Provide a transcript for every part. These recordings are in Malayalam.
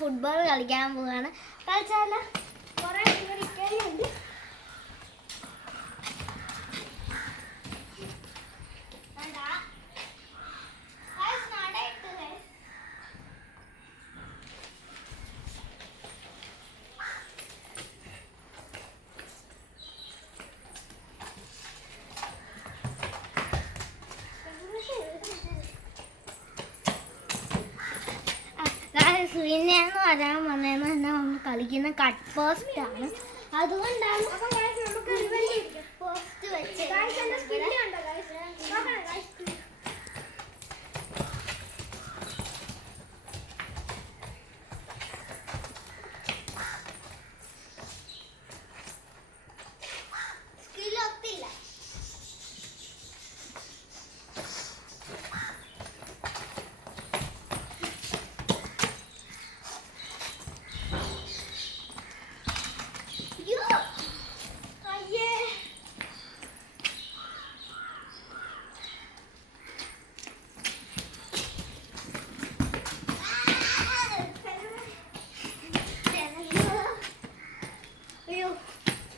ഫുട്ബോൾ കളിക്കാൻ പോവാണ്. കളിച്ചാലോ? കുറേ ഉണ്ട്. സുവിനെന്ന് വരാൻ വന്നതെന്ന് തന്നെ നമ്മൾ കളിക്കുന്ന കട്ട് പോസ്റ്റ് ആണ്. അതുകൊണ്ടാണ് പോസ്റ്റ് വെച്ച് സ്കില്ലൊത്തില്ല.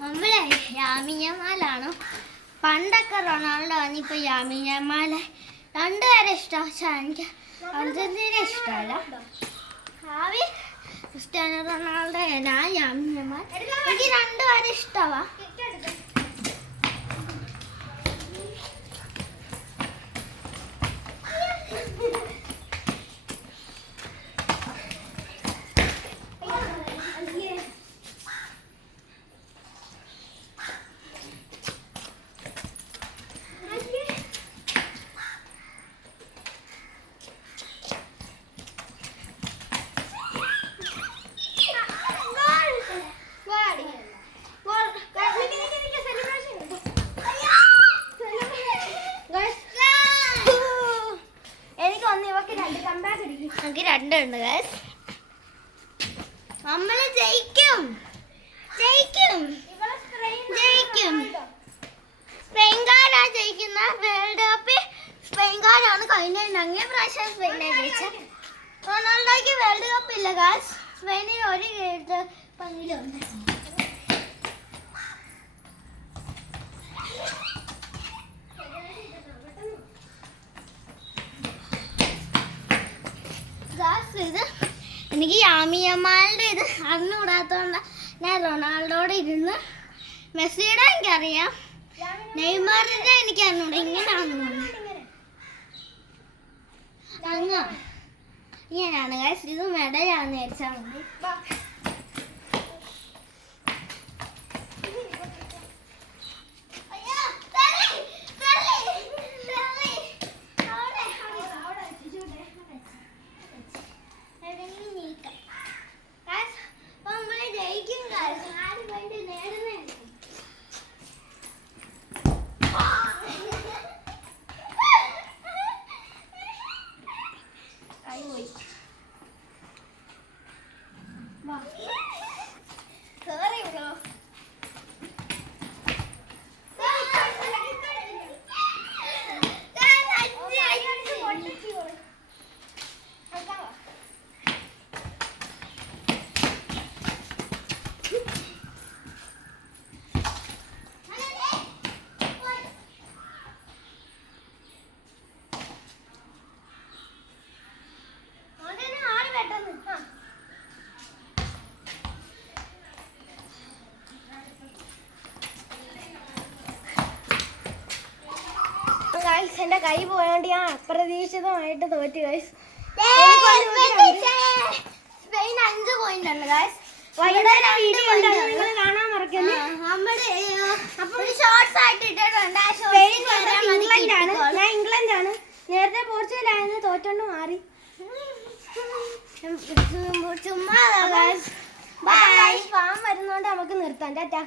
നമ്മളെ യാമിഞ്ഞമാലാണ്. പണ്ടൊക്കെ റൊണാൾഡോ ആണ്, ഇപ്പൊ യാമിഞ്ഞമാല. രണ്ടുപേരെ ഇഷ്ടമാണ്. പക്ഷെ എനിക്ക് അർജന്റീന ഇഷ്ടമല്ല. ഭാവി ക്രിസ്ത്യാനോ റൊണാൾഡോ, ഞാൻ യാമിഞ്ഞമാൽ. എനിക്ക് രണ്ടുപേരെ ഇഷ്ടമാ. എനിക്ക് രണ്ടുണ്ട് ഗൈസ്. നമ്മള് ജയിക്കും ജയിക്കും ജയിക്കും. സ്പെയിൻകാരാ ജയിക്കുന്ന. വേൾഡ് കപ്പിൽ സ്പെയിൻകാരാണ് കഴിഞ്ഞ പ്രാവശ്യം സ്പെയിനെ ജയിച്ചത്. റൊണാൾഡോയ്ക്ക് വേൾഡ് കപ്പ് ഇല്ല ഗൈസ്. സ്പെയിനിൽ ഒരു വേൾഡ് പങ്കിലുണ്ട്. ഇത് എനിക്ക് യാമിയമാലിൻ്റെ ഇത് അറിഞ്ഞുകൂടാത്തതുകൊണ്ട് ഞാൻ റൊണാൾഡോടെ ഇരുന്ന്. മെസ്സിയുടെ എനിക്കറിയാം, നെയ്മറിൻ്റെ എനിക്ക് അറിഞ്ഞൂടാ. ഇങ്ങനെയാണെന്ന് ഇങ്ങനെയാണ് ഗൈസ്. ഇത് മെഡലാണെന്ന് വിചാരിച്ചാൽ മതി. എന്റെ കൈ പോയോണ്ട് ഞാൻ അപ്രതീക്ഷിതമായിട്ട് തോറ്റു ഗൈസ്. സ്പെയിൻ 5 പോയിന്റ് ഉണ്ട് ഗൈസ്. കാണാൻ മറക്കരുത്. ഞാൻ ഇംഗ്ലണ്ടാണ്. നേരത്തെ പോർച്ചുഗൽ ആയിരുന്നു, തോറ്റോണ്ട് മാറി. ചുമ്മാ ഫാം വരുന്നോണ്ട് നമുക്ക് നിർത്താം. ടാറ്റാ.